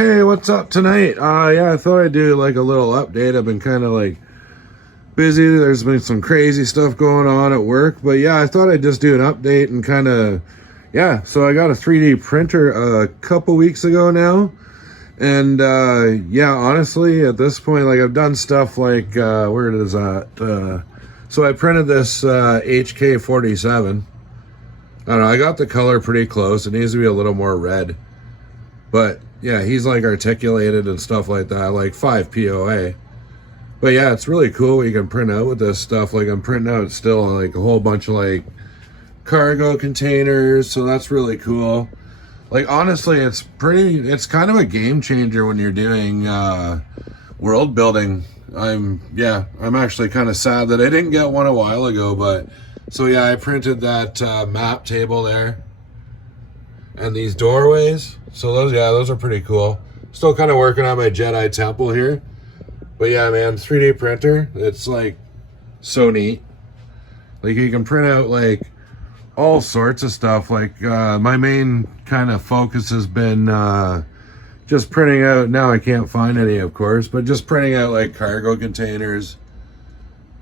Hey, what's up tonight? Yeah, I thought I'd do like a little update. I've been kind of like busy. There's been some crazy stuff going on at work, but yeah, I thought I'd just do an update and kind of, yeah. So I got a 3D printer a couple weeks ago now, and yeah, honestly, at this point, like I've done stuff like where is that? So I printed this HK47. I don't know. I got the color pretty close. It needs to be a little more red. But yeah, he's like articulated and stuff like that, like 5 POA. But yeah, it's really cool what you can print out with this stuff. Like I'm printing out still like a whole bunch of like cargo containers, so that's really cool. Like honestly, it's kind of a game changer when you're doing world building. I'm actually kind of sad that I didn't get one a while ago, but so yeah, I printed that map table there and these doorways. So those are pretty cool. Still kind of working on my Jedi temple here. But yeah, man, 3D printer, it's like so neat. Like you can print out like all sorts of stuff. Like my main kind of focus has been just printing out, now I can't find any of course, but just printing out like cargo containers,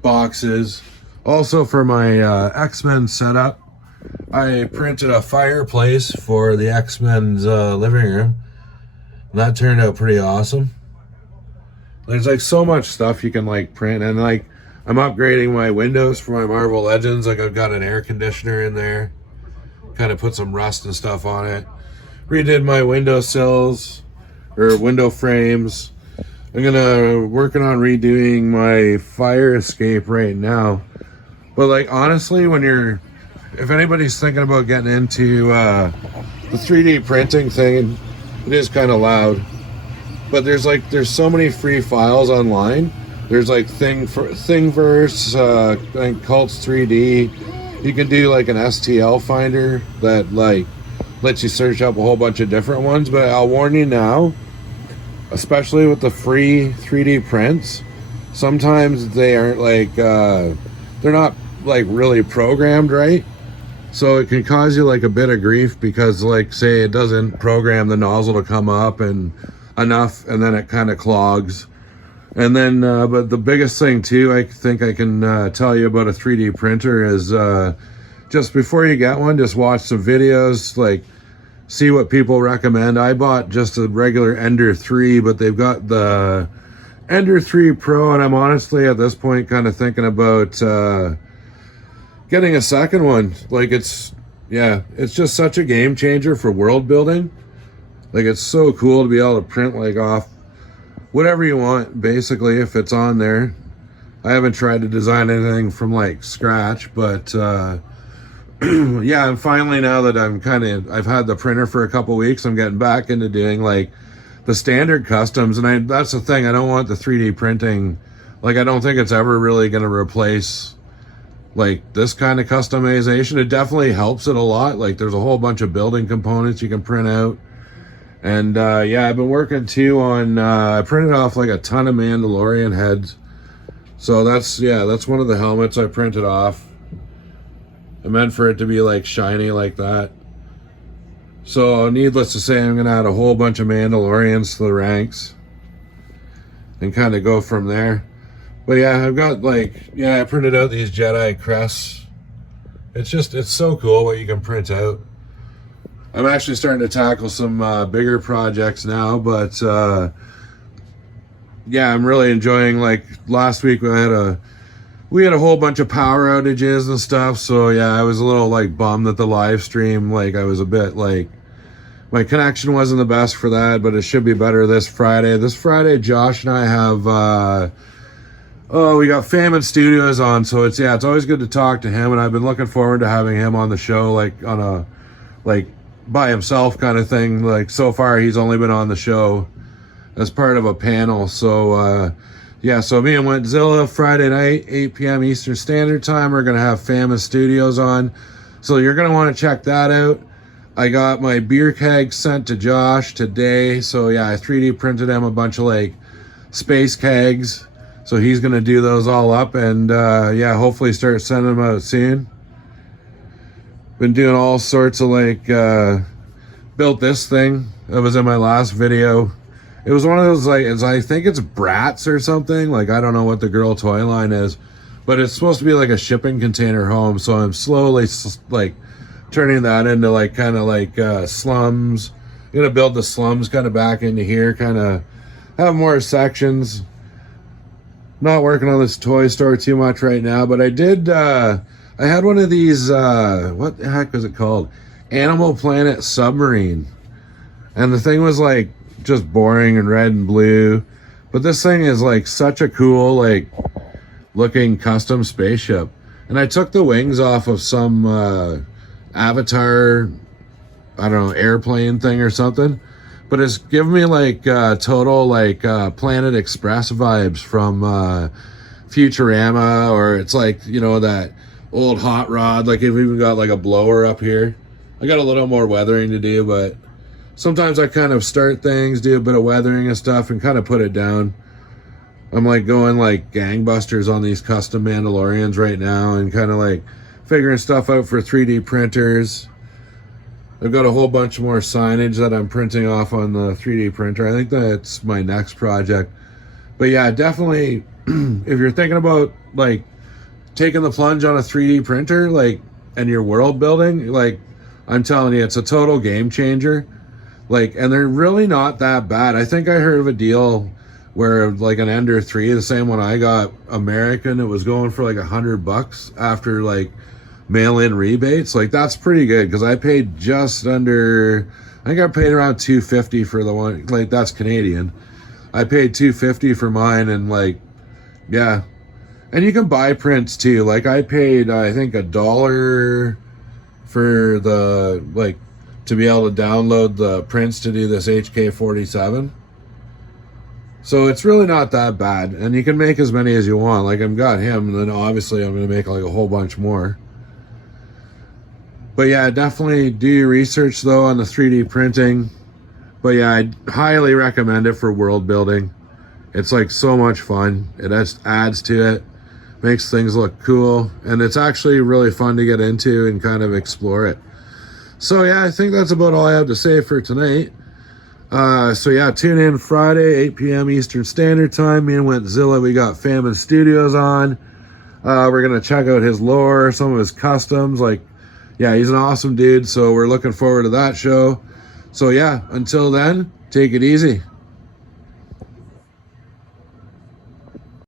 boxes. Also for my X-Men setup, I printed a fireplace for the X-Men's living room. And that turned out pretty awesome. There's like so much stuff you can like print, and like I'm upgrading my windows for my Marvel Legends. Like I've got an air conditioner in there, kind of put some rust and stuff on it. Redid my window sills or window frames. I'm working on redoing my fire escape right now. But like honestly, if anybody's thinking about getting into the 3D printing thing, it is kind of loud. But there's so many free files online. There's like Thingiverse, and Cults 3D. You can do like an STL finder that like lets you search up a whole bunch of different ones. But I'll warn you now, especially with the free 3D prints, sometimes they aren't like they're not like really programmed right. So it can cause you like a bit of grief because like say it doesn't program the nozzle to come up and enough, and then it kind of clogs. And then but the biggest thing too I think I can tell you about a 3D printer is just before you get one, just watch some videos, like see what people recommend. I bought just a regular Ender 3, but they've got the Ender 3 Pro, and I'm honestly at this point kind of thinking about getting a second one. Like it's just such a game changer for world building. Like it's so cool to be able to print like off whatever you want basically if it's on there. I haven't tried to design anything from like scratch, but yeah, I'm finally, now that I've had the printer for a couple weeks, I'm getting back into doing like the standard customs. And that's the thing, I don't want the 3D printing, like I don't think it's ever really going to replace like this kind of customization. It definitely helps it a lot. Like there's a whole bunch of building components you can print out. And yeah, I've been working too on I printed off like a ton of Mandalorian heads. So that's one of the helmets I printed off. I meant for it to be like shiny like that. So needless to say, I'm gonna add a whole bunch of Mandalorians to the ranks and kind of go from there. But yeah, I've got I printed out these Jedi crests. It's so cool what you can print out. I'm actually starting to tackle some bigger projects now, but yeah, I'm really enjoying, like last week we had a whole bunch of power outages and stuff. So yeah, I was a little like bummed that the live stream, like I was a bit like, my connection wasn't the best for that, but it should be better this Friday. This Friday, Josh and I have we got Famine Studios on, so it's always good to talk to him, and I've been looking forward to having him on the show, like on a by himself kind of thing. Like so far he's only been on the show as part of a panel. So yeah, so me and Wentzilla Friday night, 8 p.m. Eastern Standard Time, we're gonna have Famine Studios on, so you're gonna want to check that out. I got my beer keg sent to Josh today, so yeah, I 3D printed him a bunch of like space kegs. So he's going to do those all up and yeah, hopefully start sending them out soon. Been doing all sorts of like, built this thing that was in my last video. It was one of those, like, I think it's Bratz or something. Like, I don't know what the girl toy line is, but it's supposed to be like a shipping container home. So I'm slowly like turning that into like kind of like slums. I'm gonna build the slums kind of back into here, kind of have more sections. Not working on this toy store too much right now, but I did. I had one of these. What the heck was it called? Animal Planet Submarine, and the thing was like just boring and red and blue, but this thing is like such a cool like looking custom spaceship. And I took the wings off of some Avatar, I don't know, airplane thing or something, but it's giving me like total like Planet Express vibes from Futurama, or it's like, you know, that old hot rod. Like, I've even got like a blower up here. I got a little more weathering to do, but sometimes I kind of start things, do a bit of weathering and stuff, and kind of put it down. I'm like going like gangbusters on these custom Mandalorians right now, and kind of like figuring stuff out for 3D printers. I've got a whole bunch more signage that I'm printing off on the 3D printer. I think that's my next project. But yeah, definitely, if you're thinking about like taking the plunge on a 3D printer, like, and you're world building, like, I'm telling you, it's a total game changer. Like, and they're really not that bad. I think I heard of a deal where like an Ender 3, the same one I got, American, it was going for like $100 after like mail-in rebates. Like, that's pretty good, because I paid just under, I think I paid around $250 for the one. Like, that's Canadian. I paid $250 for mine, and like, yeah. And you can buy prints too. Like, I paid I think $1 for the, like, to be able to download the prints to do this HK47. So it's really not that bad, and you can make as many as you want. Like, I've got him, and then obviously I'm going to make like a whole bunch more. But yeah, definitely do your research though on the 3D printing. But yeah, I highly recommend it for world building. It's like so much fun. It just adds to it, makes things look cool, and it's actually really fun to get into and kind of explore it. So yeah, I think that's about all I have to say for tonight. So yeah, tune in Friday, 8 p.m. Eastern Standard Time. Me and Wentzilla, we got Famine Studios on. We're gonna check out his lore, some of his customs. Like, yeah, he's an awesome dude, so we're looking forward to that show. So yeah, until then, take it easy.